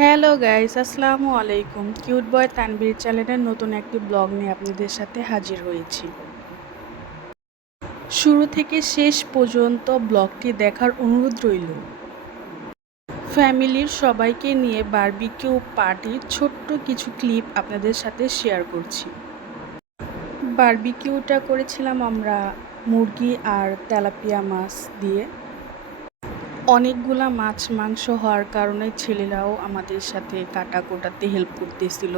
Hello guys, আসসালামু আলাইকুম। Cute বয় তানভীর চ্যানেলের নতুন একটি ব্লগ নিয়ে আপনাদের সাথে হাজির হয়েছি। শুরু থেকে শেষ পর্যন্ত ব্লগটি দেখার অনুরোধ রইল। ফ্যামিলির সবাইকে নিয়ে বারবিকিউ পার্টির ছোট্ট কিছু ক্লিপ আপনাদের সাথে শেয়ার করছি। বারবিকিউটা করেছিলাম আমরা মুরগি আর তেলাপিয়া মাছ দিয়ে। অনেকগুলা মাছ মাংস হওয়ার কারণে ছেলেরাও আমাদের সাথে কাটা কোটাতে হেল্প করতেছিল।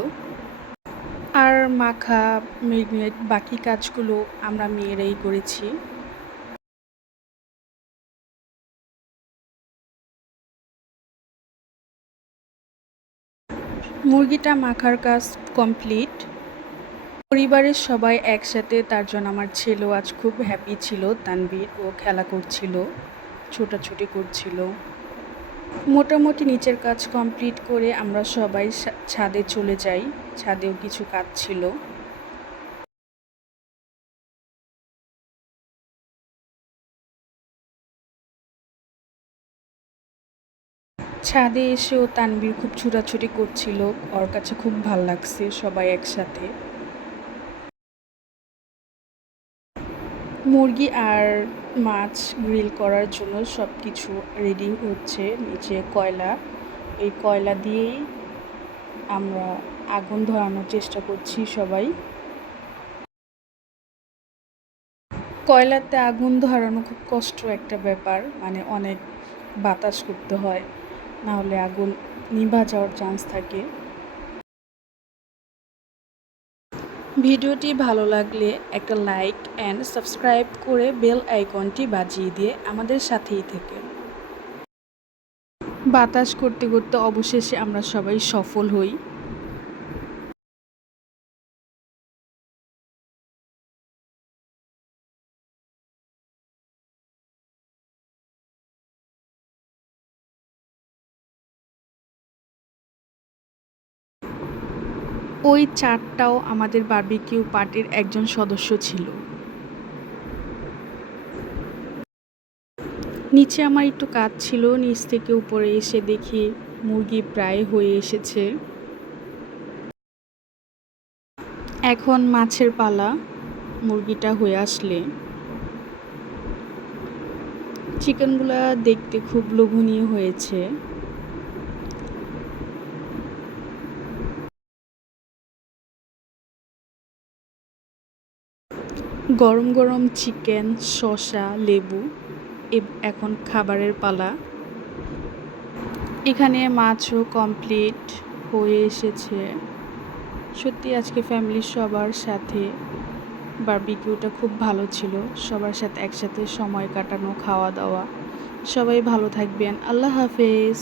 আর মাখা, মেরিনেট বাকি কাজগুলো আমরা মেয়েরাই করেছি। মুরগিটা মাখার কাজ কমপ্লিট। পরিবারের সবাই একসাথে, তার জন্য আমার ছেলেও আজ খুব হ্যাপি ছিল। তানভীর ও খেলা করছিল, ছোটাছুটি করছিল। মোটামুটি নিচের কাজ কমপ্লিট করে আমরা সবাই ছাদে চলে যাই। ছাদেও কিছু কাজ ছিল। ছাদে এসেও তানভীর খুব ছুটাছুটি করছিল, ওর কাছে খুব ভাল লাগছে সবাই একসাথে। মুরগি আর মাছ গ্রিল করার জন্য সব কিছু রেডি হচ্ছে। নিচে কয়লা, এই কয়লা দিয়েই আমরা আগুন ধরানোর চেষ্টা করছি সবাই। কয়লাতে আগুন ধরানো খুব কষ্ট একটা ব্যাপার, মানে অনেক বাতাস করতে হয়, না হলে আগুন নিভা যাওয়ার চান্স থাকে। ভিডিওটি ভালো লাগলে একটা লাইক অ্যান্ড সাবস্ক্রাইব করে বেল আইকনটি বাজিয়ে দিয়ে আমাদের সাথেই থেকে। বাতাস করতে করতে অবশেষে আমরা সবাই সফল হই। ওই চারটাও আমাদের বারবিকিউ পার্টির একজন সদস্য ছিল। নিচে আমার একটু কাজ ছিল, নিচ থেকে উপরে এসে দেখি মুরগি প্রায় হয়ে এসেছে। এখন মাছের পালা। মুরগিটা হয়ে আসলে চিকেনগুলা দেখতে খুব লোভনীয় হয়েছে। গরম গরম চিকেন, শসা, লেবু, এখন খাবারের পালা। এখানে মাছও কমপ্লিট হয়ে এসেছে। সত্যি আজকে ফ্যামিলির সবার সাথে বারবিকিউটা খুব ভালো ছিল। সবার সাথে একসাথে সময় কাটানো, খাওয়া দাওয়া। সবাই ভালো থাকবেন। আল্লাহ হাফেজ।